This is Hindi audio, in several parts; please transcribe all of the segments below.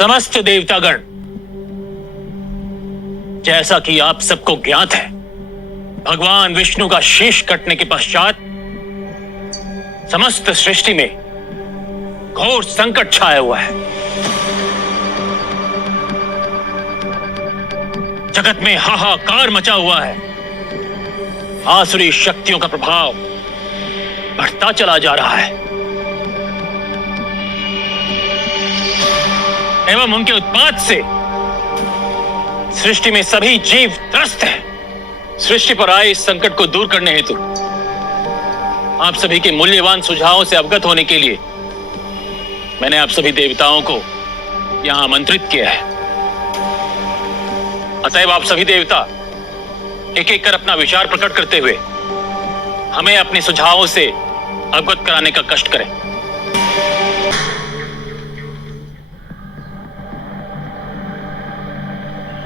समस्त देवतागण, जैसा कि आप सबको ज्ञात है, भगवान विष्णु का शीश कटने के पश्चात समस्त सृष्टि में घोर संकट छाया हुआ है। जगत में हाहाकार मचा हुआ है। आसुरी शक्तियों का प्रभाव बढ़ता चला जा रहा है एवं उनके उत्पात से सृष्टि में सभी जीव त्रस्त हैं। सृष्टि पर आए इस संकट को दूर करने हेतु आप सभी के मूल्यवान सुझावों से अवगत होने के लिए मैंने आप सभी देवताओं को यहां आमंत्रित किया है। अतएव आप सभी देवता एक एक कर अपना विचार प्रकट करते हुए हमें अपने सुझावों से अवगत कराने का कष्ट करें।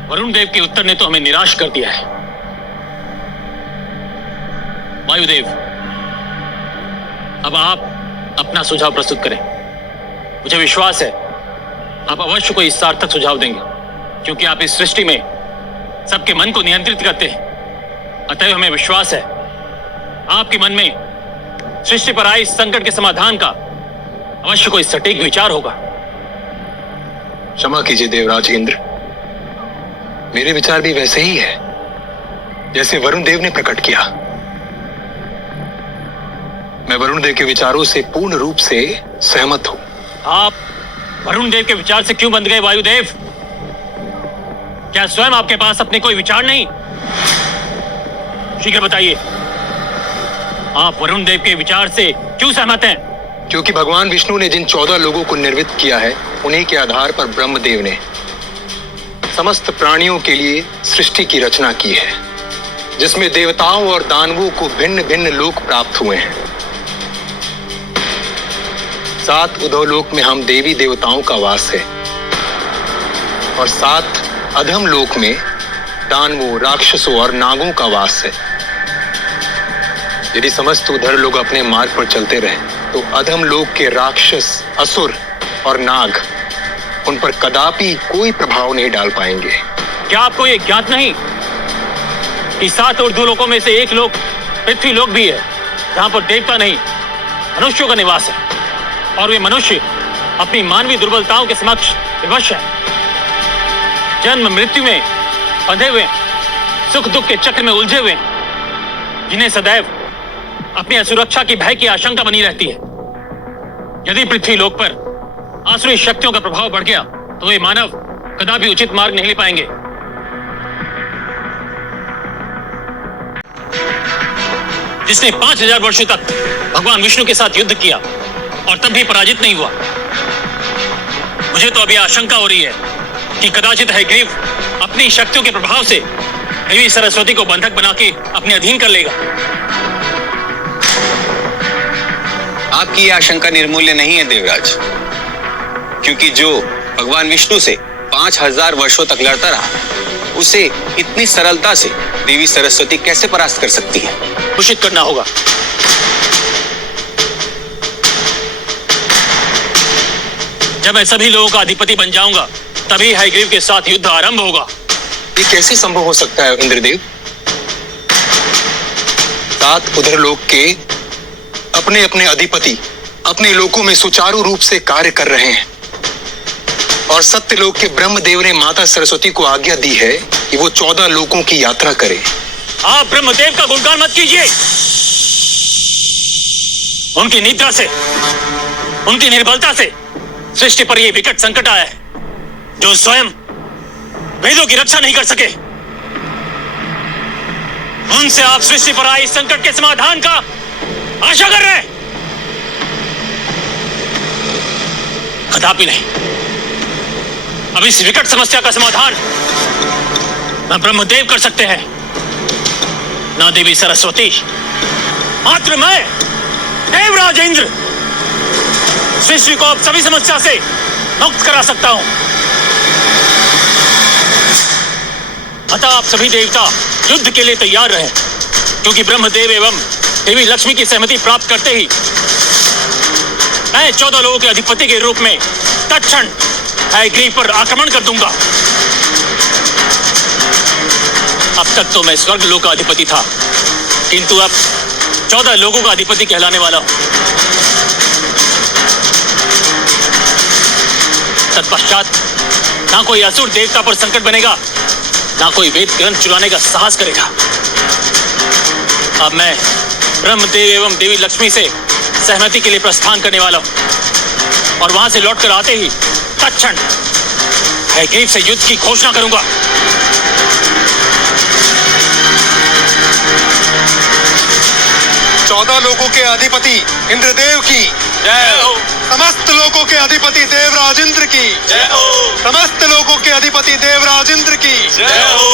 वरुण देव के उत्तर ने तो हमें निराश कर दिया है। वायुदेव, अब आप अपना सुझाव प्रस्तुत करें। मुझे विश्वास है आप अवश्य कोई सार्थक सुझाव देंगे, क्योंकि आप इस सृष्टि में सबके मन को नियंत्रित करते हैं। अतएव हमें विश्वास है आपके मन में सृष्टि पर आए इस संकट के समाधान का अवश्य कोई सटीक विचार होगा। क्षमा कीजिए देवराज इंद्र, मेरे विचार भी वैसे ही है जैसे वरुण देव ने प्रकट किया। मैं वरुण देव के विचारों से पूर्ण रूप से सहमत हूं। आप वरुण देव के विचार से क्यों बंध गए वायुदेव? क्या स्वयं आपके पास अपने कोई विचार नहीं? शीघ्र बताइए, आप वरुण देव के विचार से क्यों सहमत हैं? क्योंकि भगवान विष्णु ने जिन 14 लोगों को निर्मित किया है, उन्हीं के आधार पर ब्रह्मदेव ने समस्त प्राणियों के लिए सृष्टि की रचना की है, जिसमें देवताओं और दानवों को भिन्न भिन्न लोक प्राप्त हुए हैं। 7 उधोलोक में हम देवी देवताओं का वास है और 7 अधम लोक में दानवों, राक्षसों और नागों का वास है। यदि समस्त उधर लोग अपने मार्ग पर चलते रहे तो अधम लोक के राक्षस, असुर और नाग उन पर कदापि कोई प्रभाव नहीं डाल पाएंगे। क्या आपको यह ज्ञात नहीं कि 7 ऊर्ध्वलोकों में से एक लोक पृथ्वी लोक भी है, जहां पर देवता नहीं मनुष्यों का निवास है, और वे मनुष्य अपनी मानवीय दुर्बलताओं के समक्ष विवश है, जन्म मृत्यु में बंधे हुए, सुख दुख के चक्र में उलझे हुए, जिन्हें सदैव अपनी असुरक्षा की भय की आशंका बनी रहती है। यदि पृथ्वी लोक पर आसुरी शक्तियों का प्रभाव बढ़ गया तो वे मानव कदापि उचित मार्ग नहीं ले पाएंगे। जिसने 5000 वर्षों तक भगवान विष्णु के साथ युद्ध किया और तब भी पराजित नहीं हुआ, मुझे तो अभी आशंका हो रही है कि कदाचित हयग्रीव अपनी शक्तियों के प्रभाव से देवी सरस्वती को बंधक बना के अपने अधीन कर लेगा। आपकी यह आशंका निर्मूल्य नहीं है देवराज, क्योंकि जो भगवान विष्णु से 5000 वर्षों तक लड़ता रहा, उसे इतनी सरलता से देवी सरस्वती कैसे परास्त कर सकती है? घोषित करना होगा। जब मैं सभी लोगों का अधिपति बन जाऊंगा, तभी हयग्रीव के साथ युद्ध आरंभ होगा। ये कैसे संभव हो सकता है इंद्रदेव? 7 उधर लोक के अपने अपने अधिपति अपने लोकों में सुचारू रूप से कार्य कर रहे हैं, और सत्यलोक के ब्रह्मदेव ने माता सरस्वती को आज्ञा दी है कि वो 14 लोकों की यात्रा करे। आप ब्रह्मदेव का गुणगान मत कीजिए। उनकी निद्रा से, उनकी निर्बलता से सृष्टि पर यह विकट संकट आया है, जो स्वयं वेदों की रक्षा नहीं कर सके। उनसे आप सृष्टि पर आए इस संकट के समाधान का आशा कर रहे हैं? कदापि नहीं। अब इस विकट समस्या का समाधान न ब्रह्मदेव कर सकते हैं, न देवी सरस्वती, मात्र मैं देवराज इंद्र सृष्टि को अब सभी समस्या से मुक्त करा सकता हूं। अतः आप सभी देवता युद्ध के लिए तैयार रहें, क्योंकि ब्रह्मदेव एवं देवी लक्ष्मी की सहमति प्राप्त करते ही मैं 14 लोगों के अधिपति के रूप में तत्क्षण हयग्रीव पर आक्रमण कर दूंगा। अब तक तो मैं स्वर्ग लोक का अधिपति था, किंतु अब 14 लोगों का अधिपति कहलाने वाला हूं। तत्पश्चात ना कोई असुर देवता पर संकट बनेगा, ना कोई वेद ग्रंथ चुराने का साहस करेगा। अब मैं ब्रह्मदेव एवं देवी लक्ष्मी से सहमति के लिए प्रस्थान करने वाला हूं और वहां से लौटकर आते ही तत्क्षण हयग्रीव से युद्ध की घोषणा करूंगा। चौदह लोगों के अधिपति इंद्रदेव की जय हो। समस्त लोगों के अधिपति देवराज इंद्र की जय हो। समस्त लोगों के अधिपति देवराज इंद्र की जय हो।